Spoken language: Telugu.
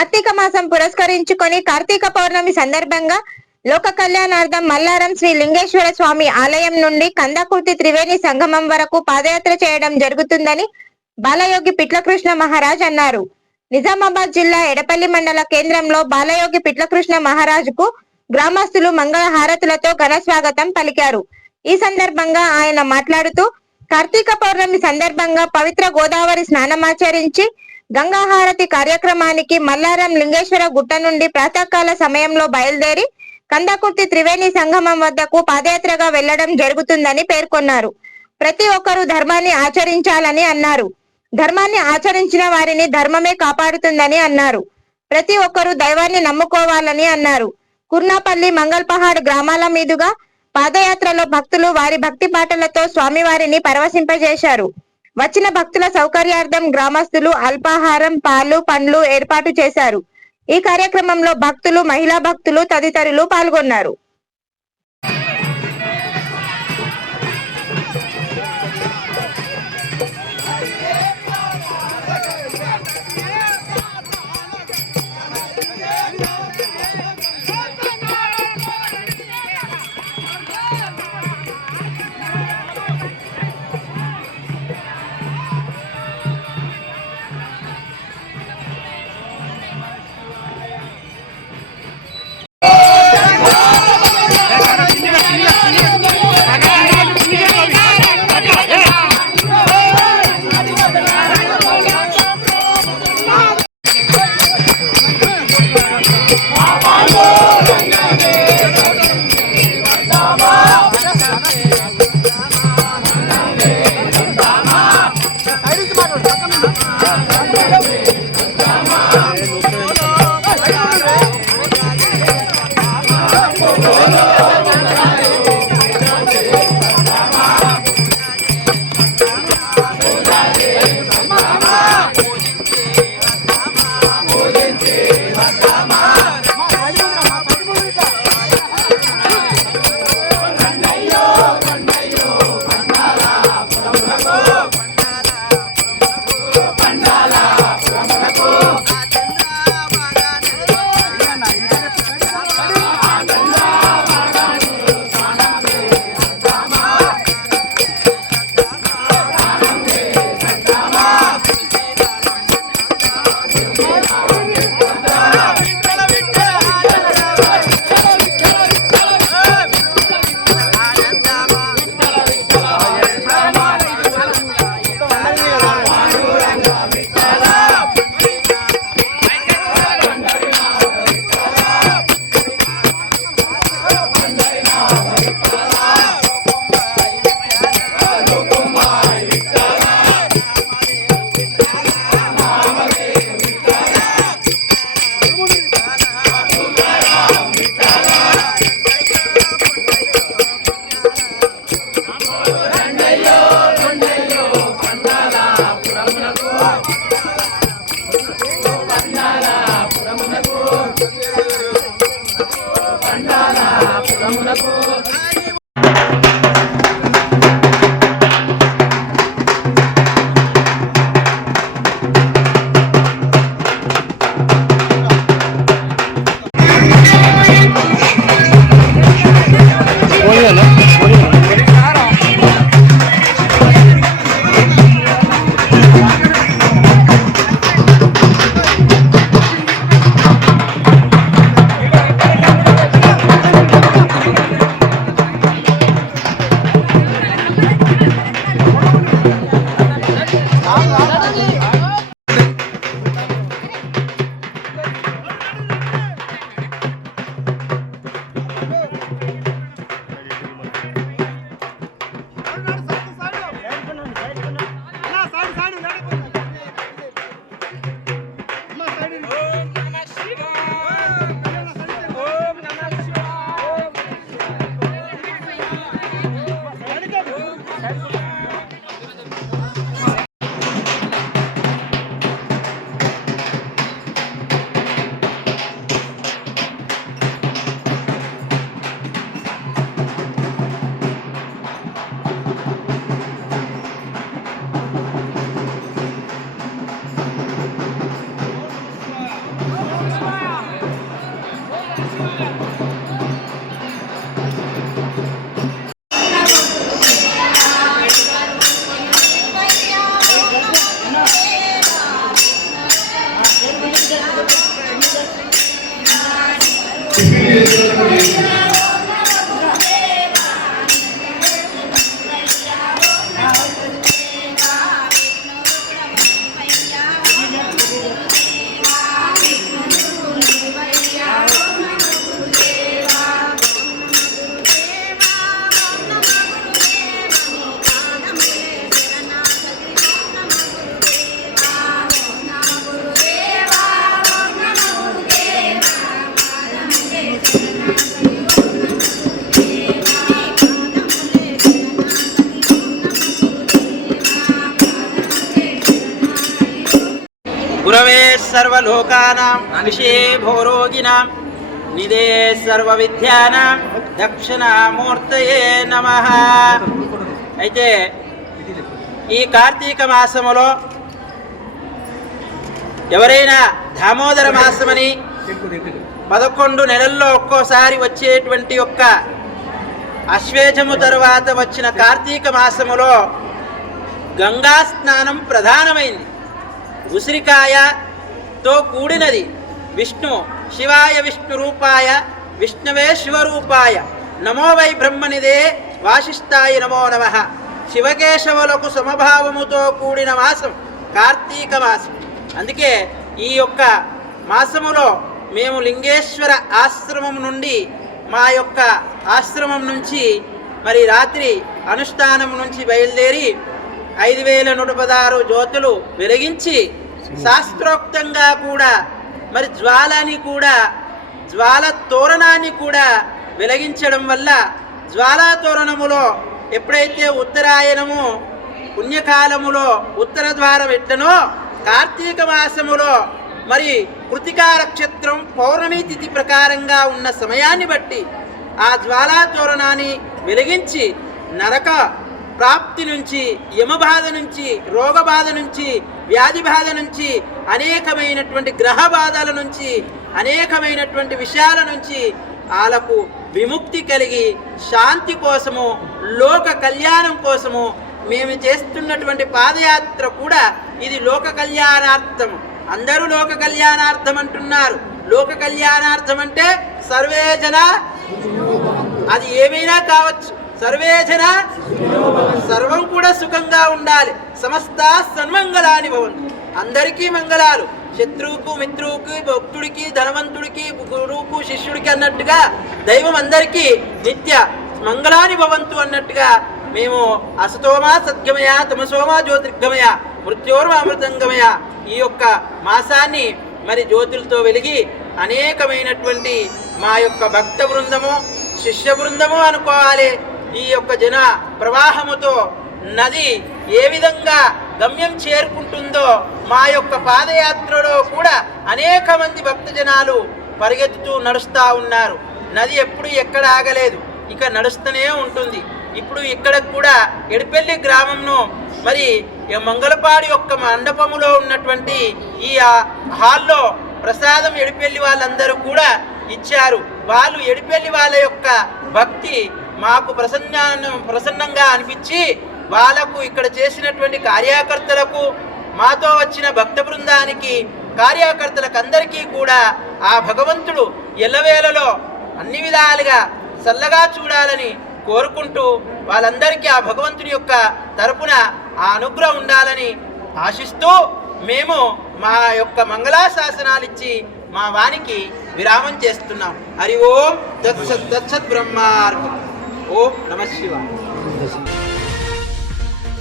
కార్తీక మాసం పురస్కరించుకొని కార్తీక పౌర్ణమి సందర్భంగా లోక కళ్యాణార్థం మల్లారం శ్రీ లింగేశ్వర స్వామి ఆలయం నుండి కందకుర్తి త్రివేణి సంగమం వరకు పాదయాత్ర చేయడం జరుగుతుందని బాలయోగి పిట్లకృష్ణ మహారాజ్ అన్నారు. నిజామాబాద్ జిల్లా ఎడపల్లి మండల కేంద్రంలో బాలయోగి పిట్లకృష్ణ మహారాజుకు గ్రామస్తులు మంగళ హారతులతో ఘన స్వాగతం పలికారు. ఈ సందర్భంగా ఆయన మాట్లాడుతూ కార్తీక పౌర్ణమి సందర్భంగా పవిత్ర గోదావరి స్నానమాచరించి గంగాహారతి కార్యక్రమానికి మల్లారం లింగేశ్వర గుట్ట నుండి ప్రాతకాల సమయంలో బయలుదేరి కందకుర్తి త్రివేణి సంగమం వద్దకు పాదయాత్రగా వెళ్ళడం జరుగుతుందని పేర్కొన్నారు. ప్రతి ఒక్కరూ ధర్మాన్ని ఆచరించాలని అన్నారు. ధర్మాన్ని ఆచరించిన వారిని ధర్మమే కాపాడుతుందని అన్నారు. ప్రతి ఒక్కరూ దైవాన్ని నమ్ముకోవాలని అన్నారు. కుర్నాపల్లి మంగల్పహాడ్ గ్రామాల మీదుగా పాదయాత్రలో భక్తులు వారి భక్తి పాటలతో స్వామివారిని పరవశింపజేశారు. వచ్చిన భక్తుల సౌకర్యార్థం గ్రామస్తులు అల్పాహారం పాలు పండ్లు ఏర్పాటు చేశారు. ఈ కార్యక్రమంలో భక్తులు మహిళా భక్తులు తదితరులు పాల్గొన్నారు. గురవే సర్వలోకానాం విషే భోరోగిణాం నిదే సర్వవిద్యానాం దక్షిణామూర్తయే నమ అయితే ఈ కార్తీక మాసములో ఎవరైనా దామోదర మాసమని పదకొండు నెలల్లో ఒక్కోసారి వచ్చేటువంటి యొక్క అశ్వేజము తరువాత వచ్చిన కార్తీక మాసములో గంగా స్నానం ప్రధానమైంది. తో కూడినది. విష్ణు శివాయ విష్ణు రూపాయ విష్ణువే శివరూపాయ. నమో వై బ్రహ్మనిదే వాసిస్తాయి నమో నమ. శివకేశవులకు సమభావముతో కూడిన మాసం కార్తీక మాసం. అందుకే ఈ యొక్క మాసములో మేము లింగేశ్వర ఆశ్రమం నుండి మా యొక్క ఆశ్రమం నుంచి మరి రాత్రి అనుష్ఠానం నుంచి బయలుదేరి ఐదు వేల నూట పదహారు జ్యోతులు వెలిగించి శాస్త్రోక్తంగా కూడా మరి జ్వాలని కూడా జ్వాల తోరణాన్ని కూడా వెలిగించడం వల్ల జ్వాలా తోరణములో ఎప్పుడైతే ఉత్తరాయణము పుణ్యకాలములో ఉత్తర ద్వారం ఎట్లనో కార్తీక మాసములో మరి కృతికా నక్షత్రం పౌర్ణమి తిథి ప్రకారంగా ఉన్న సమయాన్ని బట్టి ఆ జ్వాలా తోరణాన్ని వెలిగించి నరక ప్రాప్తి నుంచి యమబాధ నుంచి రోగబాధ నుంచి వ్యాధి బాధ నుంచి అనేకమైనటువంటి గ్రహ బాధల నుంచి అనేకమైనటువంటి విషయాల నుంచి వాళ్ళకు విముక్తి కలిగి శాంతి కోసము లోక కళ్యాణం కోసము మేము చేస్తున్నటువంటి పాదయాత్ర కూడా ఇది లోక కళ్యాణార్థం. అందరూ లోక కళ్యాణార్థం అంటున్నారు. లోక కళ్యాణార్థం అంటే సర్వేజన అది ఏమైనా కావచ్చు. సర్వేజన సర్వం కూడా సుఖంగా ఉండాలి. సమస్త సన్మంగళాని భవంతు. అందరికీ మంగళాలు. శత్రువుకు మిత్రువుకి భక్తుడికి ధనవంతుడికి గురువుకు శిష్యుడికి అన్నట్టుగా దైవం అందరికీ నిత్య మంగళాని భవంతు అన్నట్టుగా మేము అసతోమా సద్గమయ తమసోమా జ్యోతిర్గమయ మృత్యోర్మామృతంగమయ ఈ యొక్క మాసాన్ని మరి జ్యోతులతో వెలిగి అనేకమైనటువంటి మా యొక్క భక్త బృందము శిష్య బృందము అనుకోవాలి. ఈ యొక్క జన ప్రవాహముతో నది ఏ విధంగా గమ్యం చేరుకుంటుందో మా యొక్క పాదయాత్రలో కూడా అనేక మంది భక్తజనాలు పరిగెత్తుతూ నడుస్తూ ఉన్నారు. నది ఎప్పుడు ఎక్కడ ఆగలేదు ఇక నడుస్తూనే ఉంటుంది. ఇప్పుడు ఇక్కడ కూడా ఎడిపెల్లి గ్రామంలో మరి ఈ మంగళపాడు యొక్క మండపములో ఉన్నటువంటి ఈ హాల్లో ప్రసాదం ఎడిపెల్లి వాళ్ళందరూ కూడా ఇచ్చారు. వాళ్ళు ఎడిపెల్లి వాళ్ళ యొక్క భక్తి మాకు ప్రసన్న ప్రసన్నంగా అనిపించి వాళ్ళకు ఇక్కడ చేసినటువంటి కార్యకర్తలకు మాతో వచ్చిన భక్త బృందానికి కార్యకర్తలకు అందరికీ కూడా ఆ భగవంతుడు ఎల్లవేళలో అన్ని విధాలుగా చల్లగా చూడాలని కోరుకుంటూ వాళ్ళందరికీ ఆ భగవంతుని యొక్క తరపున ఆ అనుగ్రహం ఉండాలని ఆశిస్తూ మేము మా యొక్క మంగళాశాసనాలు ఇచ్చి మా వానికి విరామం చేస్తున్నాం. హరి ఓం దత్సత్ దత్సత్ బ్రహ్మార్పణ. ఓం నమ శివాయ